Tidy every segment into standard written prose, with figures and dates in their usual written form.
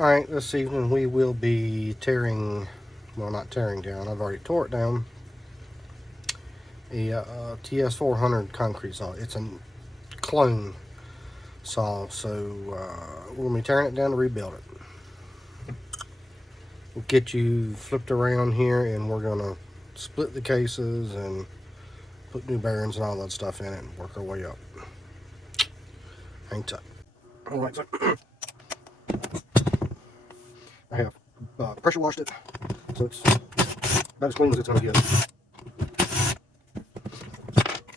Alright, this evening we will be tearing, well, not tearing down, I've already tore it down, a TS 400 concrete saw. It's a clone saw, so we're going to be tearing it down to rebuild it. We'll get you flipped around here, and we're going to split the cases and put new bearings and all that stuff in it and work our way up. Hang tight. Alright, so I have pressure washed it, so it's about as clean as it's going to get.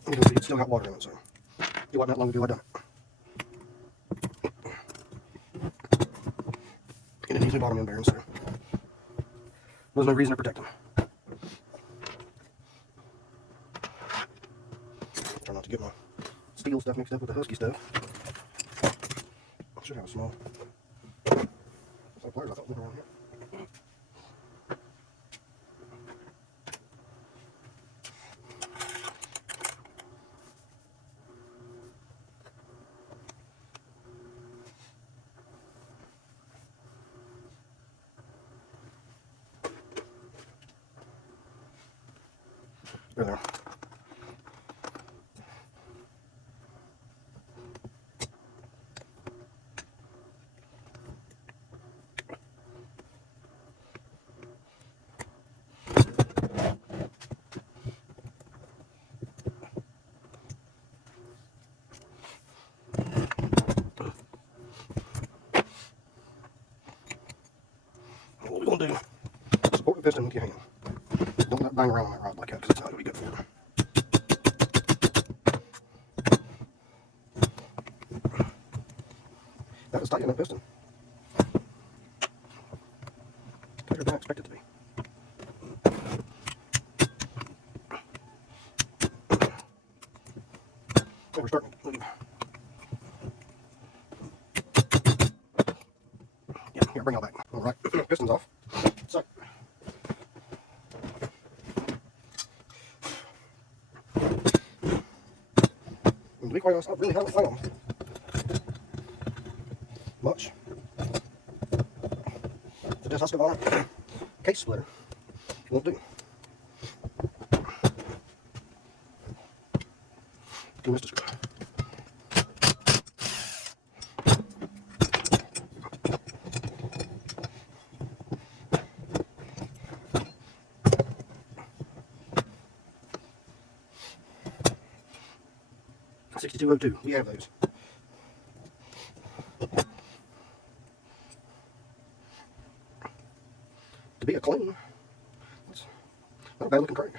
You can see it's still got water in it, so it wasn't that long ago I done it. And it needs new bottom end bearings, so there's no reason to protect them. Try not to get my steel stuff mixed up with the husky stuff. I should have a small pliers I thought were around here. There they are. What we're going to do is support the piston with your hand. Don't let it bang around on that rod like that, because it's not going to be good for it. That was tight in that piston. Tighter than I expected it to be. And we're starting to move. Yeah, here, bring it all back. Alright, piston's off. So, and to be quite honest, I don't really have anything on much. The disc Husqvarna case splitter won't do. Two Mr. Screw. $62.02. We have those. To be a clean, that's not a bad looking crate.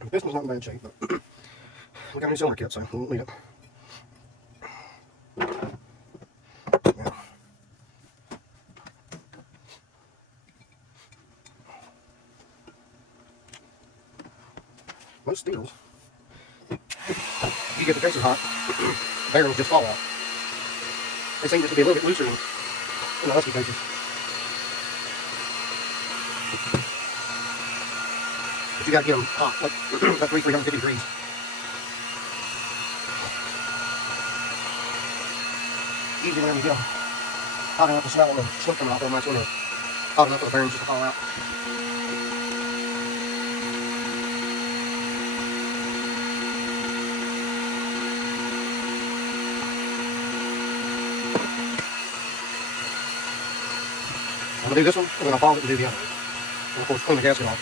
The piston's not in bad shape, but we got a new cylinder kit, so we won't need it. Yeah. Most steels, you get the cases hot, bearings just fall out. They seem just to be a little bit looser than the Husky cases. But you got to get them hot, like about 350 degrees. Usually when you get them hot enough to smell the smoke coming off them, that's when they're hot enough for the bearings just to fall out. I'm going to do this one, and then I'll pause it and do the other one. And of course, clean the gasket off.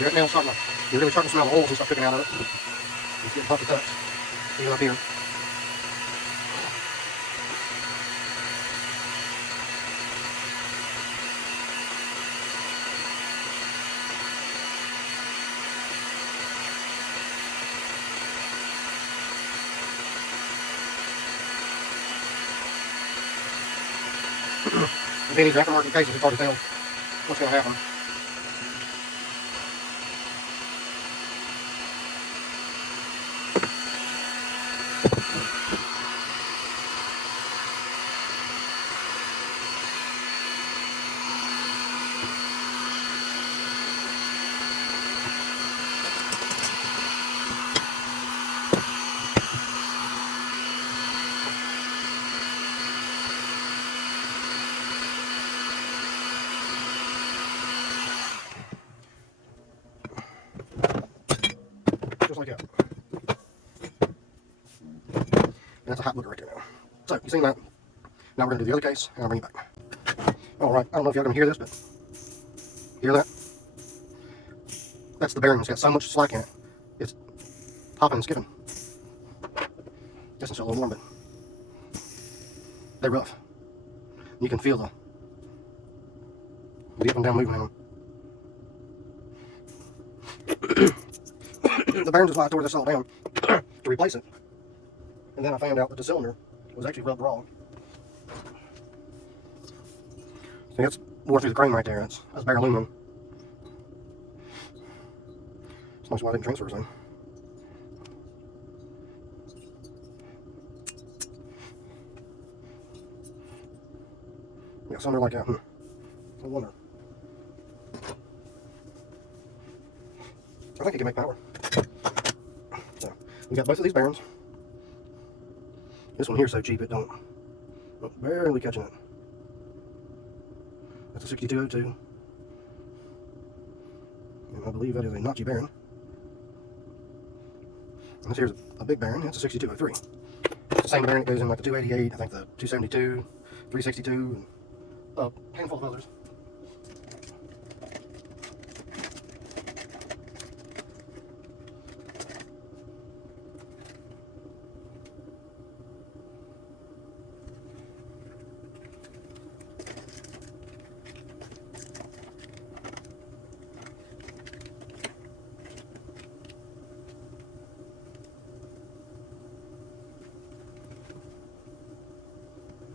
Right now, you're really starting to smell the oils and stuff cooking out of it. It's getting tough to touch. Even up here. pennies or aftermarket cases, it's hard to tell what's going to happen. Just like that. And that's a hot looker right there now. So, you seen that? Now we're going to do the other case, and I'll bring you back. Alright, I don't know if y'all can hear this, but hear that? That's the bearing. It's got so much slack in it. It's popping and skipping. Guess it's still a little warm, but they're rough. You can feel the up and down moving in them. The bearings is why I tore this all down to replace it. And then I found out that the cylinder was actually rubbed wrong. See, it's wore through the crane right there. That's bare aluminum. That's nice why I didn't transfer something. Yeah, somewhere like that. I wonder. I think it can make power. So, we got both of these bearings. This one here's so cheap it don't. Barely catching it. That's a 6202. And I believe that is a notchy bearing. And this here's a big bearing. That's a 6203. It's the same bearing that goes in like the 288, I think the 272, 362, and a handful of others.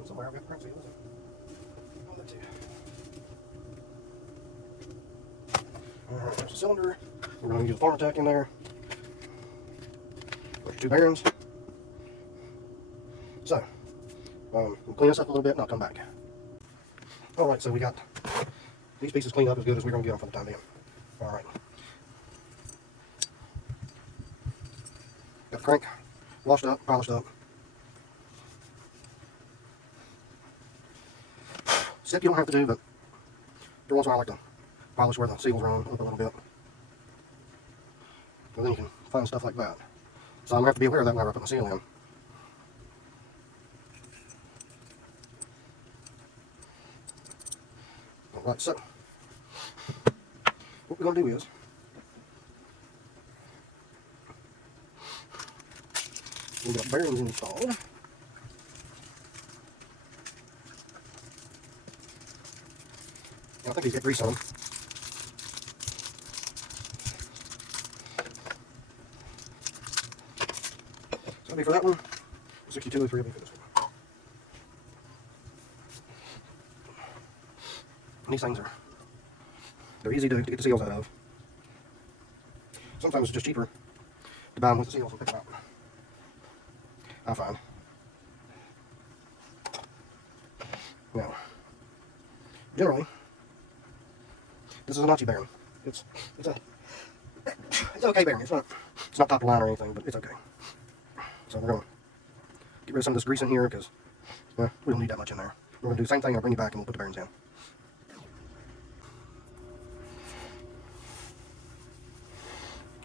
Somewhere I've got crimson, is it? Oh, that too. Alright, there's the cylinder. We're going to use a farm attack in there. There's two bearings. So, we'll clean this up a little bit and I'll come back. Alright, so we got these pieces cleaned up as good as we're going to get them for the time being. Alright. Got the crank washed up, polished up. Step you don't have to do, but every once in a while I like to polish where the seals run up a little bit. And then you can find stuff like that. So I'm going to have to be aware of that whenever I put my seal in. Alright, so what we're going to do is we've got bearings installed. I think these get grease on them. So that'll be for that one. 6203 will be for this one. And these things they're easy to get the seals out of. Sometimes it's just cheaper to buy them with the seals and pick them out. I find. Now, generally, this is a notchy bearing. It's an okay bearing. It's not top of the line or anything, but it's okay. So we're gonna get rid of some of this grease in here because we don't need that much in there. We're gonna do the same thing. I'll bring you back and we'll put the bearings in.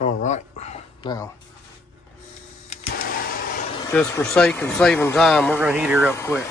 All right, now just for sake of saving time, we're gonna heat her up quick.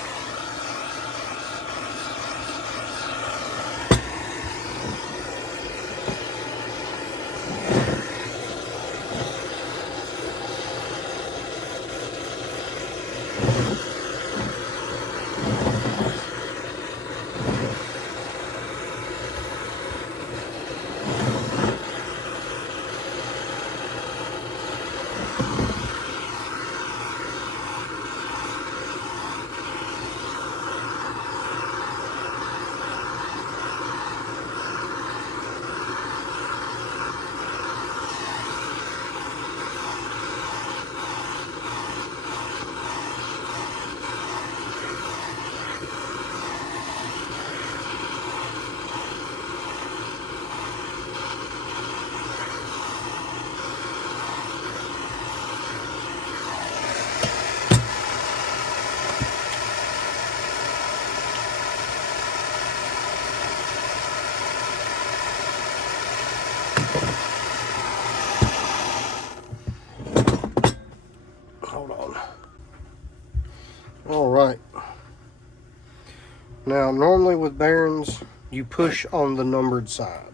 Now, normally with bearings, you push on the numbered side.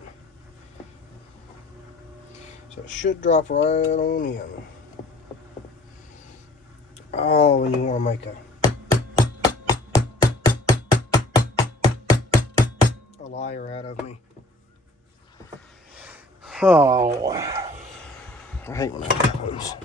So it should drop right on in. Oh, and you want to make a liar out of me. Oh, I hate when that happens.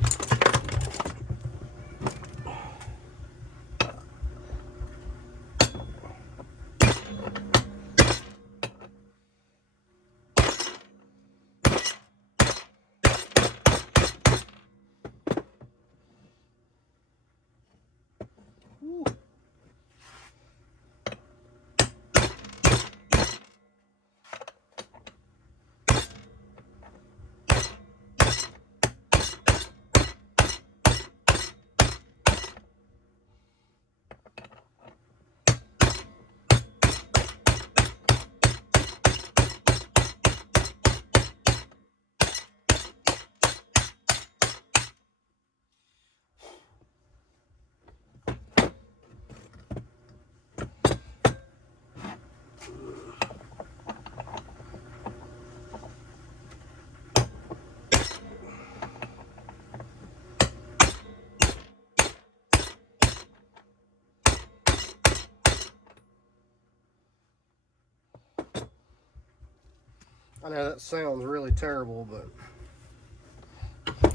I know that sounds really terrible, but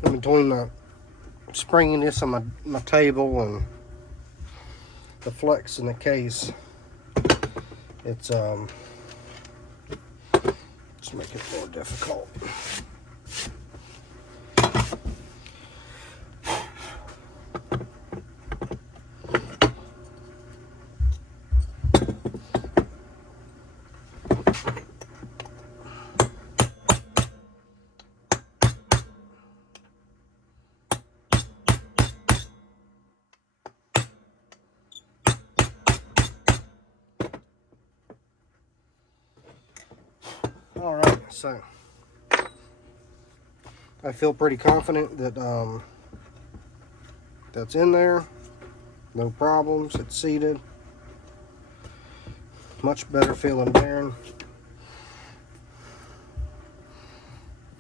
in between the springing this on my table and the flex in the case, it's just make it more difficult. All right, so I feel pretty confident that that's in there. No problems. It's seated. Much better feeling bearing.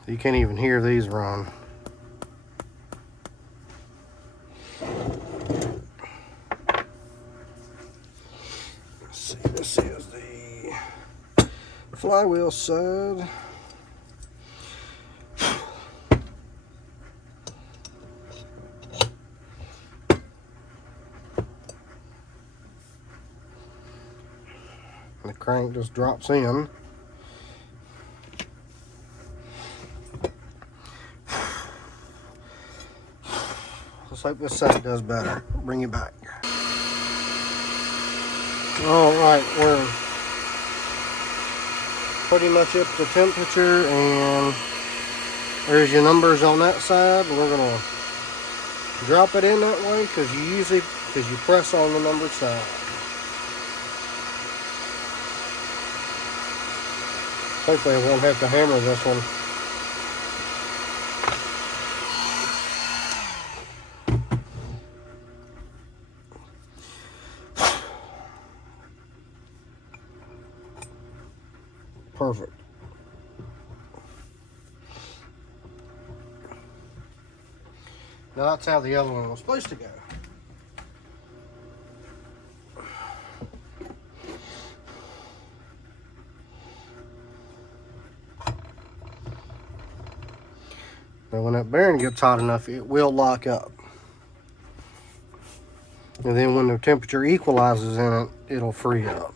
You can't even hear these run. Let's see, this is the flywheel side. The crank just drops in. Let's hope this side does better. Bring it back. Alright, we're pretty much up to temperature, and there's your numbers on that side. We're going to drop it in that way because you press on the numbered side. Hopefully I won't have to hammer this one. Perfect. Now that's how the other one was supposed to go. Now when that bearing gets hot enough, it will lock up. And then when the temperature equalizes in it, it'll free up.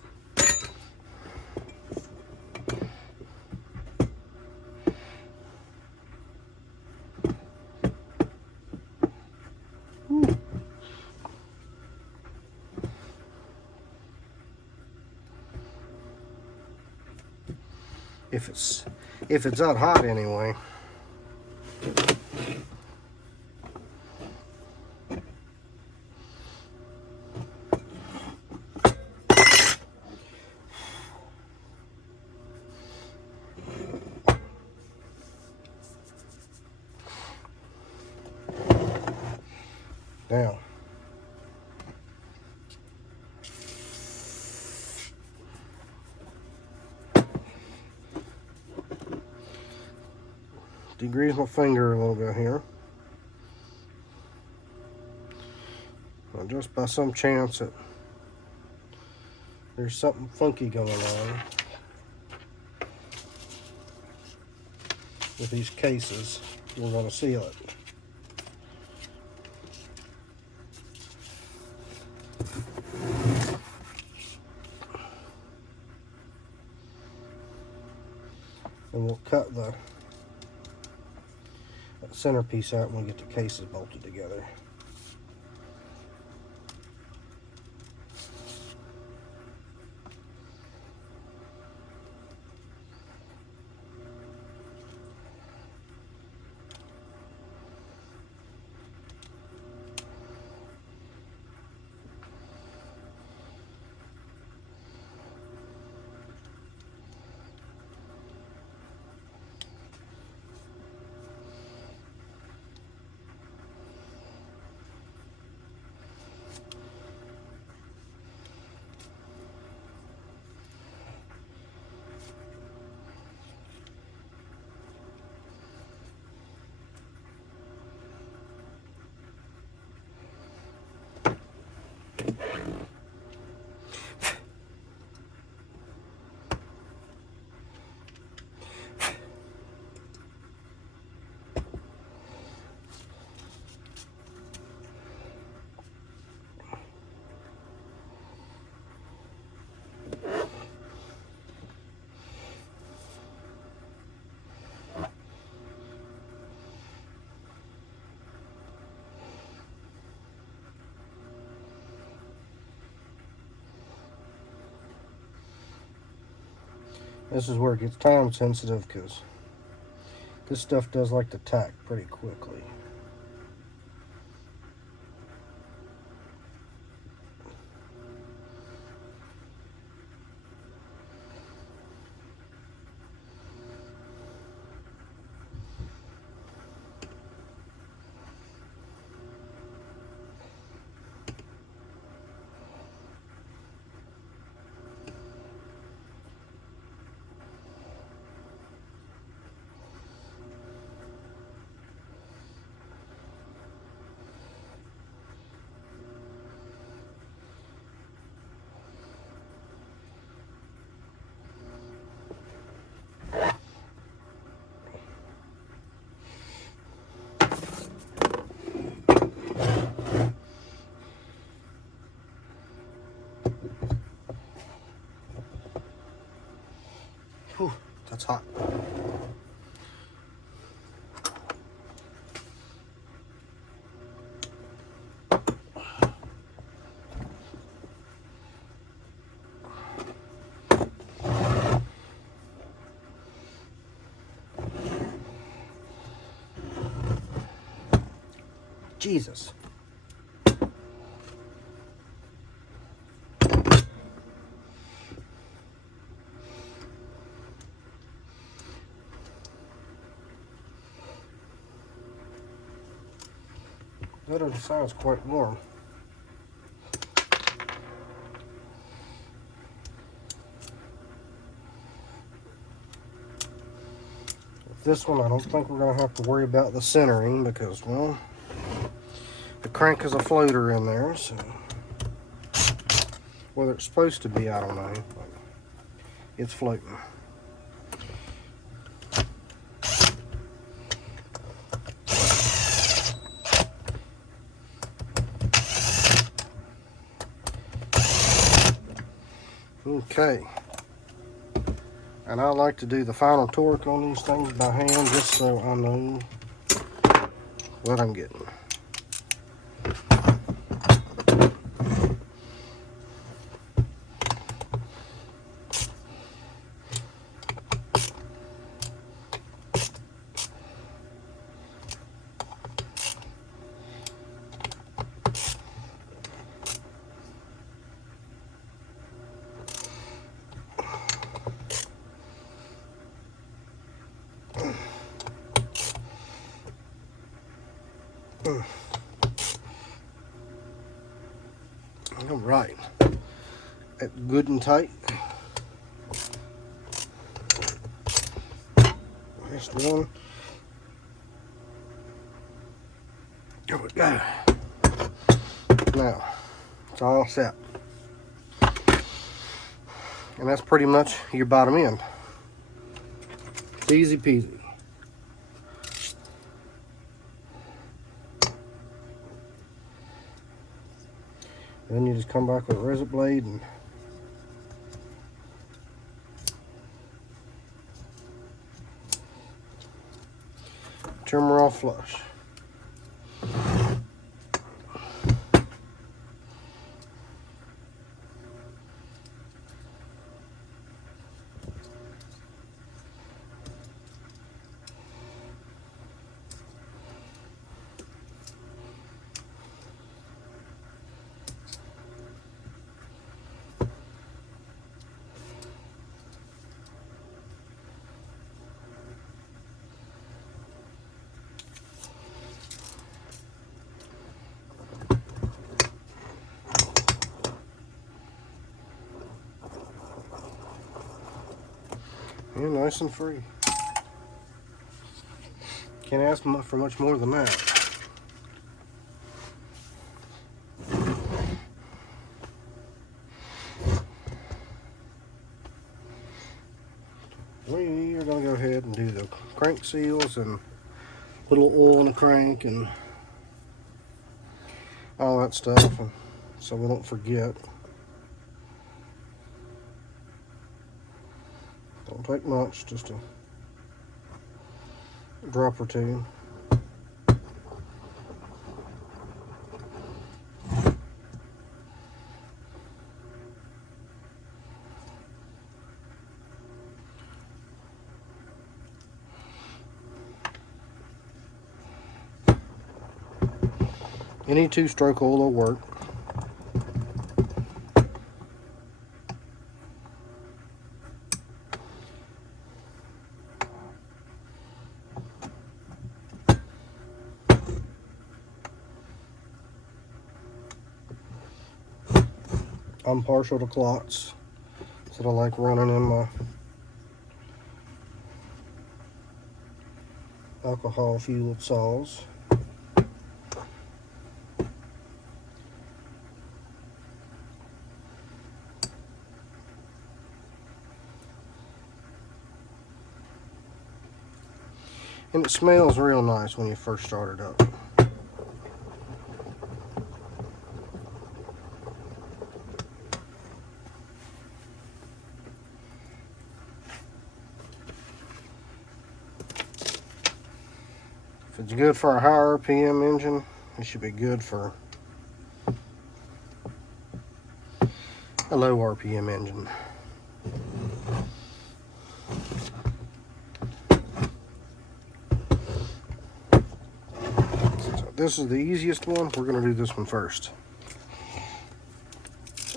If it's that hot anyway. Now, degrease my finger a little bit here. Well, just by some chance that there's something funky going on with these cases, we're going to seal it. And we'll cut the centerpiece out when we get the cases bolted together. This is where it gets time sensitive because this stuff does like to tack pretty quickly. Whew, that's hot. Jesus. That other side's quite warm. With this one, I don't think we're going to have to worry about the centering because, well, the crank is a floater in there, so whether it's supposed to be, I don't know, but it's floating. Okay, and I like to do the final torque on these things by hand just so I know what I'm getting. All right, that's good and tight. There's one. There we go. Now, it's all set. And that's pretty much your bottom end. It's easy peasy. Then you just come back with a razor blade and trim her off flush. Yeah, nice and free. Can't ask for much more than that. We are going to go ahead and do the crank seals and put a little oil in the crank and all that stuff, and so we don't forget. Don't take much, just a drop or two. Any two-stroke oil will work. I'm partial to clots, so I like running in my alcohol fueled saws. And it smells real nice when you first start it up. If it's good for a high RPM engine, it should be good for a low RPM engine. So this is the easiest one. We're going to do this one first.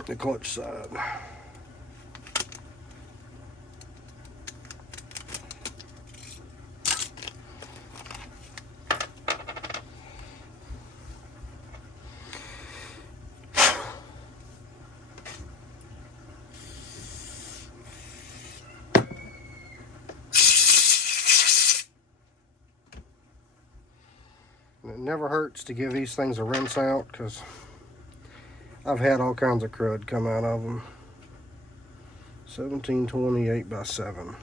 The clutch side. It never hurts to give these things a rinse out, because I've had all kinds of crud come out of them. 1728 by 7.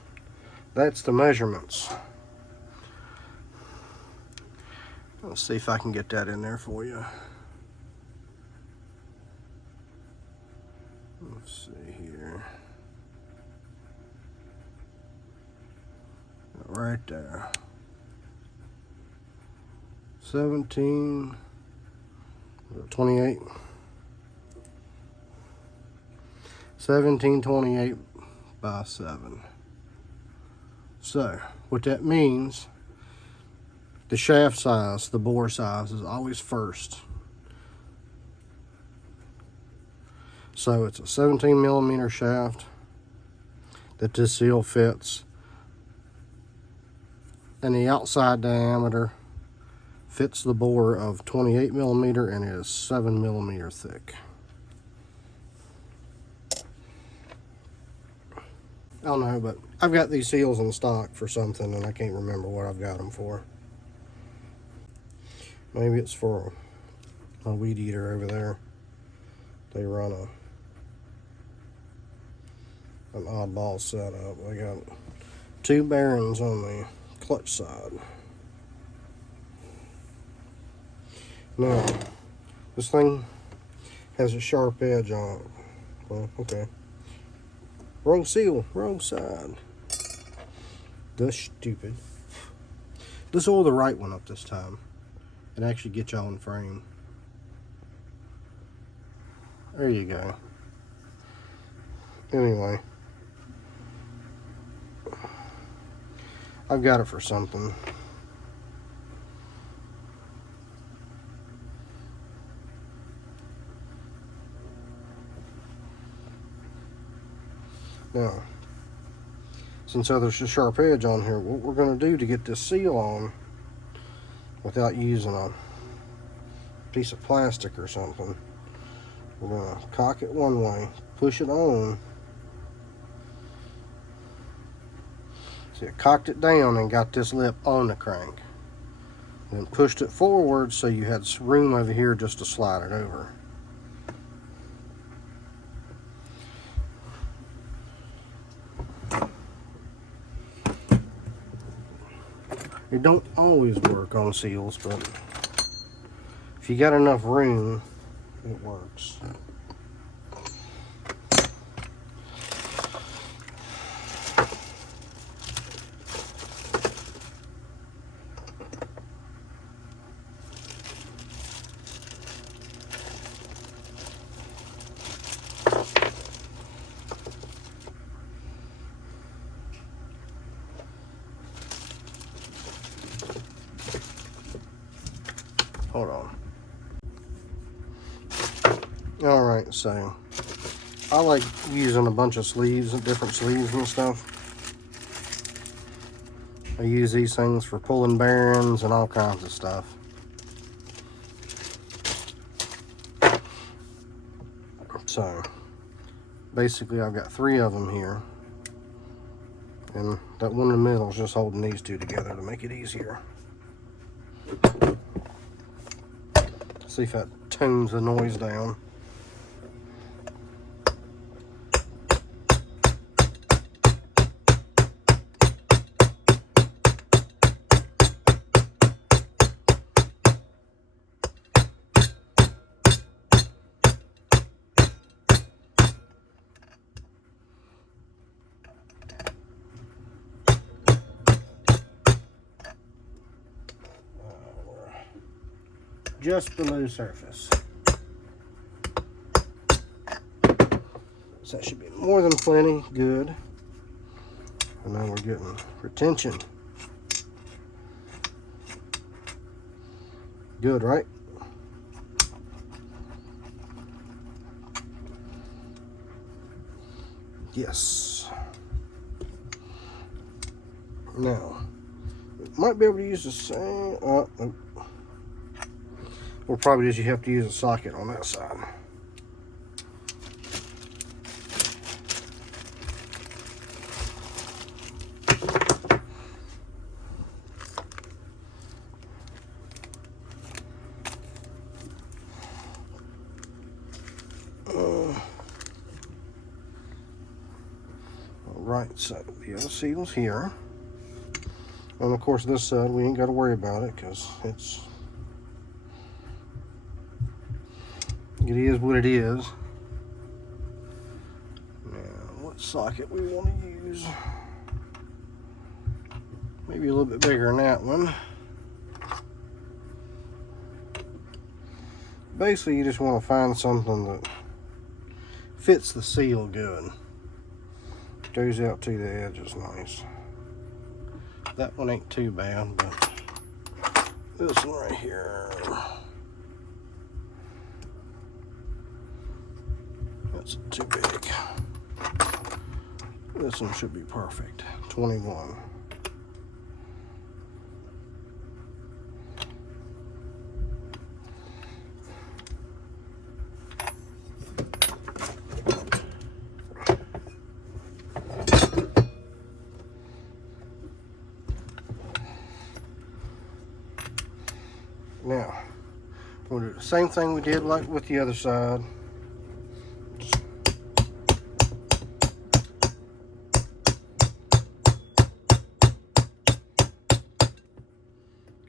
That's the measurements. Let's see if I can get that in there for you. Let's see here. Right there. 17, 28, 1728 by 7. So what that means, the shaft size, the bore size is always first. So it's a 17 millimeter shaft that this seal fits, and the outside diameter fits the bore of 28 millimeter and is 7 millimeter thick. I don't know, but I've got these seals in stock for something, and I can't remember what I've got them for. Maybe it's for a weed eater over there. They run an oddball setup. They got 2 bearings on the clutch side. Now, this thing has a sharp edge on it. Well, okay. Wrong seal, wrong side. That's stupid. Let's oil the right one up this time and actually get y'all in frame. There you go. Anyway, I've got it for something. Now, since there's a sharp edge on here, what we're going to do to get this seal on without using a piece of plastic or something, we're going to cock it one way, push it on. See, I cocked it down and got this lip on the crank. Then pushed it forward so you had room over here just to slide it over. It don't always work on seals, but if you got enough room, it works. Hold on. Alright, so I like using a bunch of sleeves, different sleeves and stuff. I use these things for pulling bearings and all kinds of stuff. So basically I've got 3 of them here, and that one in the middle is just holding these 2 together to make it easier. See if that tones the noise down. Just below surface. So that should be more than plenty. Good. And now we're getting retention. Good, right? Yes. Now, we might be able to use the same. Nope. Or probably just you have to use a socket on that side. Alright, so the other seal's here. And of course this side we ain't got to worry about it because it is what it is. Now, what socket we want to use? Maybe a little bit bigger than that one. Basically, you just want to find something that fits the seal good. Goes out to the edges nice. That one ain't too bad, but this one right here, that's too big. This one should be perfect. 21. Now, we'll do the same thing we did like with the other side.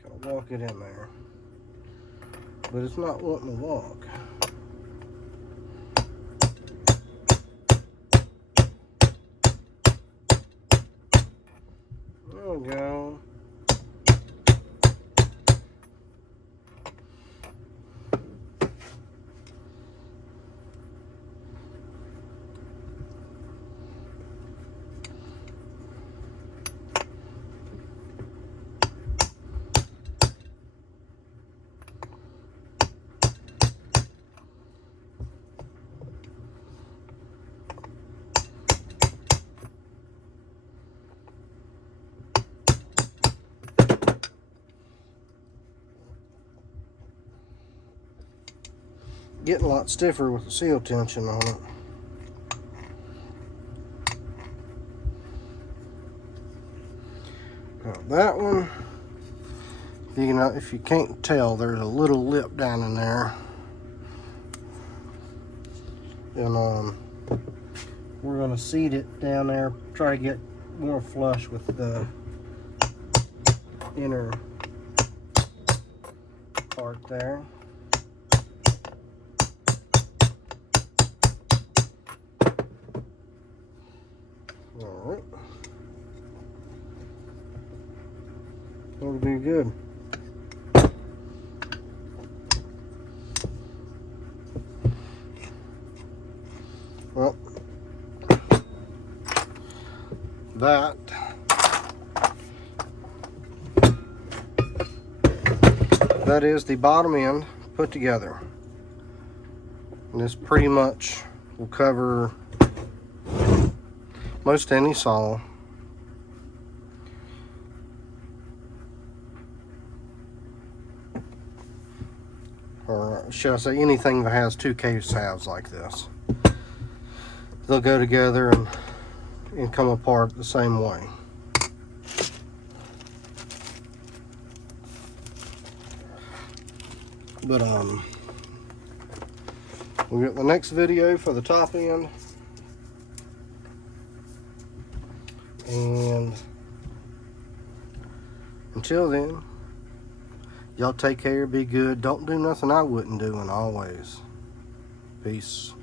Kind of walk it in there. But it's not wanting to walk. There we go. Getting a lot stiffer with the seal tension on it. Now that one, if you can't tell, there's a little lip down in there, and we're going to seat it down there, try to get more flush with the inner part there. Alright. That'll be good. Well, that is the bottom end put together. And this pretty much will cover most any saw. Or should I say anything that has two case halves like this. They'll go together and come apart the same way. But we'll get the next video for the top end. And until then, y'all take care, be good. Don't do nothing I wouldn't do, and always. Peace.